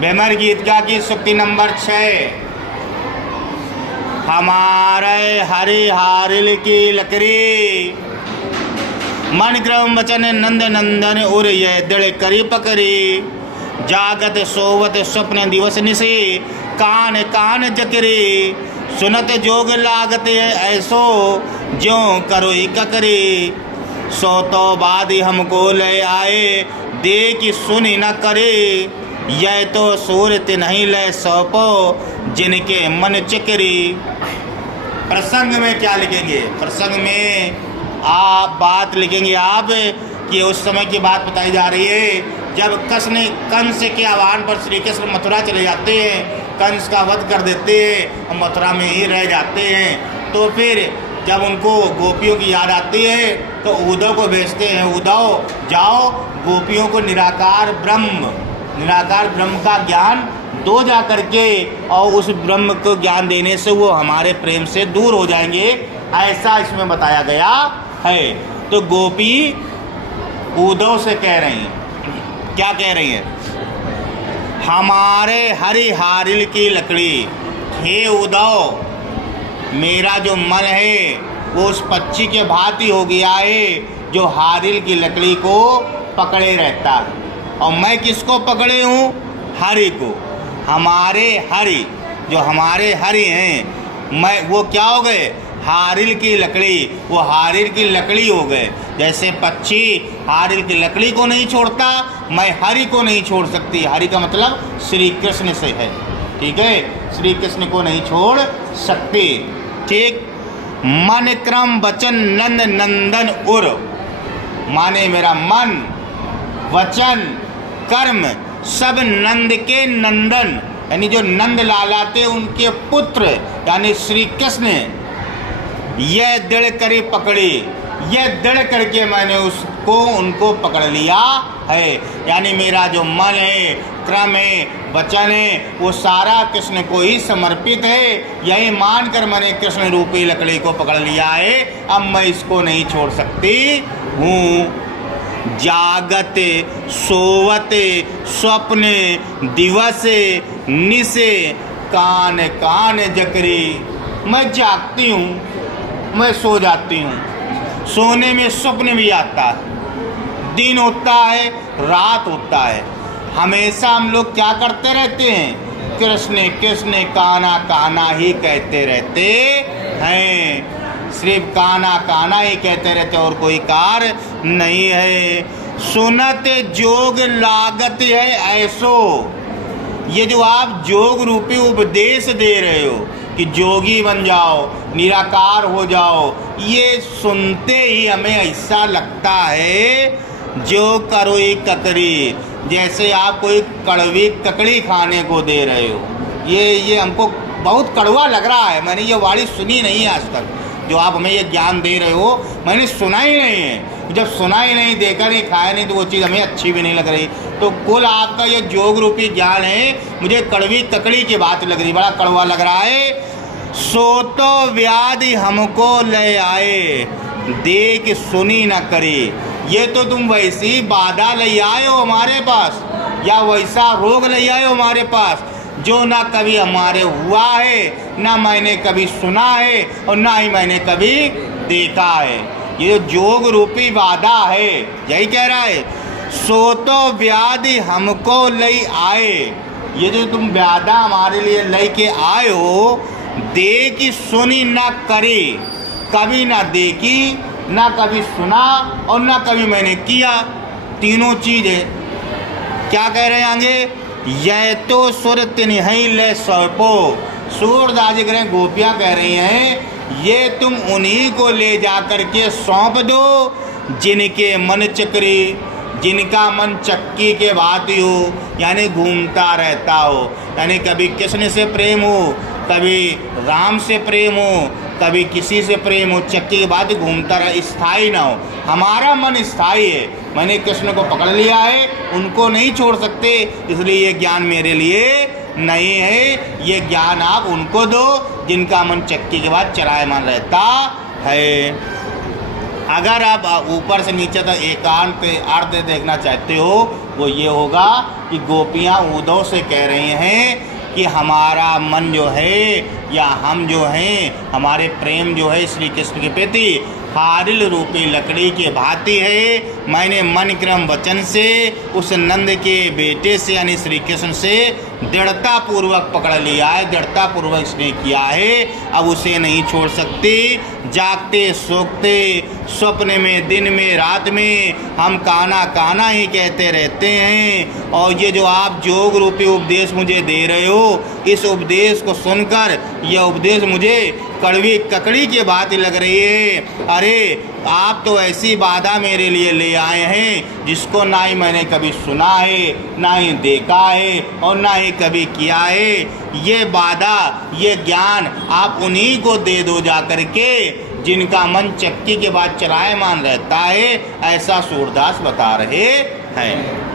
भैमर गीत का की सूक्ति नंबर 6। हमारे हरि हारिल की लकड़ी, मन क्रम वचन नंद नंदन उर ये दृढ़ करी पकड़ी। जागत सोवत स्वप्न दिवस निशी, कान कान जकरी। सुनत जोग लागत ऐसो, ज्यों करो ककरी। सो तो बाद हमको ले आए, देख सुनी न करे। यह तो सूरत नहीं ले सौंपो, जिनके मन चकरी। प्रसंग में क्या लिखेंगे? प्रसंग में आप बात लिखेंगे आप कि उस समय की बात बताई जा रही है जब कंस के आह्वान पर श्री कृष्ण मथुरा चले जाते हैं, कंस का वध कर देते हैं और मथुरा में ही रह जाते हैं। तो फिर जब उनको गोपियों की याद आती है तो उद्धव को भेजते हैं, उद्धव जाओ गोपियों को निराकार ब्रह्म का ज्ञान दो जा करके, और उस ब्रह्म को ज्ञान देने से वो हमारे प्रेम से दूर हो जाएंगे, ऐसा इसमें बताया गया है। तो गोपी उद्धव से कह रही हैं, क्या कह रही हैं? हमारे हरि हारिल की लकड़ी, हे उद्धव मेरा जो मन है वो उस पक्षी के भांति हो गया है जो हारिल की लकड़ी को पकड़े रहता है। और मैं किसको पकड़े हूँ? हरि को। हमारे हरि, जो हमारे हरि हैं, मैं वो क्या हो गए? हारिल की लकड़ी, वो हारिल की लकड़ी हो गए। जैसे पक्षी हारिल की लकड़ी को नहीं छोड़ता, मैं हरि को नहीं छोड़ सकती। हरि का मतलब श्री कृष्ण से है, ठीक है? श्री कृष्ण को नहीं छोड़ सकते, ठीक। मन क्रम वचन नंद नंदन उर, माने मेरा मन वचन कर्म सब नंद के नंदन, यानी जो नंद लाला थे उनके पुत्र यानी श्री कृष्ण, यह दृढ़ करी पकड़ी, यह दृढ़ करके मैंने उनको पकड़ लिया है। यानी मेरा जो मन है, क्रम है, वचन है, वो सारा कृष्ण को ही समर्पित है। यही मानकर मैंने कृष्ण रूपी लकड़ी को पकड़ लिया है, अब मैं इसको नहीं छोड़ सकती हूँ। जागते सोवते स्वप्ने दिवसे निसे, कान कान जकरी। मैं जागती हूँ, मैं सो जाती हूँ, सोने में स्वप्न भी आता है, दिन होता है, रात होता है, हमेशा हम लोग क्या करते रहते हैं? कृष्ण कृष्ण काना काना ही कहते रहते हैं, सिर्फ काना काना ही कहते रहते, और कोई कार्य नहीं है। सुनत जोग लागत है ऐसो, ये जो आप जोग रूपी उपदेश दे रहे हो कि जोगी बन जाओ, निराकार हो जाओ, ये सुनते ही हमें ऐसा लगता है जो करोई ककड़ी, जैसे आप कोई कड़वी ककड़ी खाने को दे रहे हो। ये हमको बहुत कड़वा लग रहा है। मैंने ये वाणी सुनी नहीं है आज तक, जो आप हमें ये ज्ञान दे रहे हो मैंने सुना ही नहीं है। जब सुना ही नहीं, देखा नहीं, खाया नहीं, तो वो चीज़ हमें अच्छी भी नहीं लग रही। तो कुल आपका ये जोग रूपी ज्ञान है, मुझे कड़वी ककड़ी की बात लग रही, बड़ा कड़वा लग रहा है। सो तो व्याधि हमको ले आए, देख सुनी न करी। ये तो तुम वैसी बाधा ले आए हो हमारे पास, या वैसा रोग ले आए हो हमारे पास जो ना कभी हमारे हुआ है, ना मैंने कभी सुना है, और ना ही मैंने कभी देखा है। ये जोग रूपी बाधा है, यही कह रहा है। सो तो व्याधि हमको ले आए, ये जो तुम व्याधा हमारे लिए लेके आए हो, देखी सुनी ना करी, कभी ना देखी, ना कभी सुना, और ना कभी मैंने किया, तीनों चीज़ें। क्या कह रहे हैं आगे? यह तो सुरत नहीं ले सौंपो, सूरदास जी कह रहे हैं, गोपियाँ कह रही हैं ये तुम उन्हीं को ले जा कर के सौंप दो जिनके मन चक्री, जिनका मन चक्की के भांति हो, यानी घूमता रहता हो। यानी कभी कृष्ण से प्रेम हो, कभी राम से प्रेम हो, कभी किसी से प्रेम हो, चक्की के भांति घूमता रहे, स्थायी ना हो। हमारा मन स्थायी है, मैंने कृष्ण को पकड़ लिया है, उनको नहीं छोड़ सकते, इसलिए ये ज्ञान मेरे लिए नहीं है। ये ज्ञान आप उनको दो जिनका मन चक्की के बाद चलायमान रहता है। अगर आप ऊपर से नीचे तक एकांत अर्थ देखना चाहते हो वो ये होगा कि गोपियाँ उद्धव से कह रही हैं कि हमारा मन जो है या हम जो हैं, हमारे प्रेम जो है श्री कृष्ण के प्रति हारिल रूपी लकड़ी के भांति है। मैंने मन क्रम वचन से उस नंद के बेटे से यानी श्री कृष्ण से दृढ़ता पूर्वक पकड़ लिया है, दृढ़ता पूर्वक स्नेह किया है, अब उसे नहीं छोड़ सकती। जागते सोते स्वप्न में दिन में रात में हम काना काना ही कहते रहते हैं। और ये जो आप जोग रूपी उपदेश मुझे दे रहे हो, इस उपदेश को सुनकर यह उपदेश मुझे कड़वी ककड़ी की बात लग रही है। अरे आप तो ऐसी बाधा मेरे लिए ले आए हैं जिसको ना ही मैंने कभी सुना है, ना ही देखा है और ना ही कभी किया है। ये बाधा, ये ज्ञान आप उन्हीं को दे दो जा करके जिनका मन चक्की के बाद चलायमान रहता है, ऐसा सूरदास बता रहे हैं।